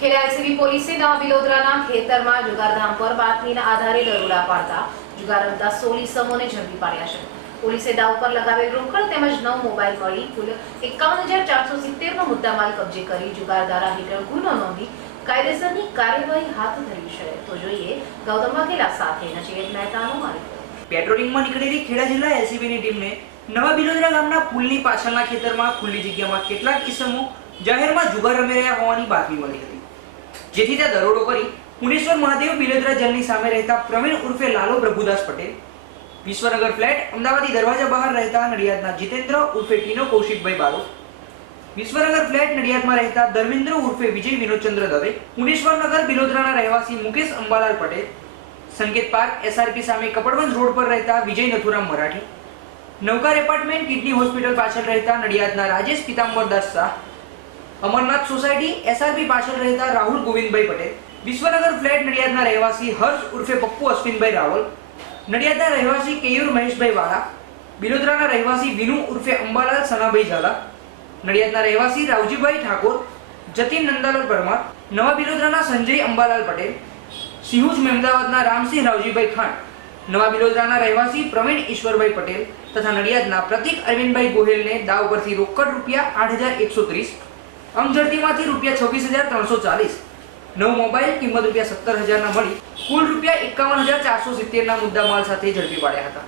Kheda LCB પોલીસે નવા વિલોદરાના ખેતરમાં જુગારધામ પર બાતમીના આધારે દરોડા પાડતા જુગાર રમતા સોળ ઇસમોને ઝડપી પાડ્યા છે. પોલીસે દાવ પર લગાવેલ રોકડ તેમજ નવ મોબાઈલ મળી કુલ એકાવન હજાર ચારસો સિત્તેરનો મુદ્દામાલ કબજે કરી જુગાર ધારા હેઠળ ગુનો નોંધી કાયદેસરની કાર્યવાહી હાથ ધરી છે. તો જોઈએ ગૌતમ વાઘેલા સાથે નજીક મહેતાનો મારી પેટ્રોલિંગમાં નીકળેલી ખેડા જિલ્લા એલસીબીની ટીમને નવા બિલોદરા ગામના પુલની પાછળના ખેતરમાં ખુલ્લી જગ્યામાં કેટલાક કિસમો જાહેરમાં જુગાર રમી રહ્યા હોવાની બાતમી મળી હતી. જેથી ત્યાં દરોડો કરી પુનેશ્વર મહાદેવ બિલોદરા જલની સામે રહેતા પ્રવીણ ઉર્ફે લાલો પ્રભુદાસ પટેલ, વિશ્વનગર ફ્લેટ, અમદાવાદી દરવાજા બહાર રહેતા નડિયાદના જીતેન્દ્ર ઉર્ફે ટીનો કૌશિકભાઈ બારો વિશ્વનગર ફ્લેટ નડિયાદમાં રહેતા ધર્મેન્દ્ર ઉર્ફે વિજય વિનોદચંદ્ર દવે પુનેશ્વરનગર બિલોદરાના રહેવાસી મુકેશ અંબાલાલ પટેલ, સંકેત પાર્ક એસઆરપી સામે કપડવંજ રોડ પર રહેતા Vijay Nathuram Marathi, Navkar apartment, kidney hospital પાછળ રહેતા નડિયાદના રાજેશ પિતાંબરદાસ શાહ અમરનાથ સોસાયટી એસઆરપી પાછળ રહેતા રાહુલ ગોવિંદભાઈ પટેલ, વિશ્વનગર ફ્લેટ નડિયાદના રહેવાસી હર્ષ ઉર્ફે પપ્પુ અશ્વિનભાઈ રાવલ, નડિયાદના રહેવાસી કેયુર મહેશભાઈ વાળા, બિલોદરાના રહેવાસી વિનુ ઉર્ફે અંબાલાલ સનાભાઈ ઝાલા, નડિયાદના રહેવાસી રાવજીભાઈ ઠાકોર, જતીન નંદાલાલ પરમાર, નવા બિલોદરાના સંજય અંબાલાલ પટેલ, સિંહુજ મહેમદાવાદના રામસિંહ રાવજીભાઈ ખાન, નવા બિલોદરાના રહેવાસી પ્રવીણ ઈશ્વરભાઈ પટેલ તથા નડિયાદના પ્રતિક અરવિંદભાઈ ગોહિલને દાવ પરથી રોકડ રૂપિયા આઠ હજાર એકસો ત્રીસ અમઝડતીમાંથી રૂપિયા છવ્વીસ હજાર ત્રણસો ચાલીસ. નવ મોબાઈલ કિંમત રૂપિયા સત્તર હજારના મળી. કુલ રૂપિયા એકાવન હજાર ચારસો સિત્તેરના મુદ્દામાલ સાથે ઝડપી પાડ્યા હતા.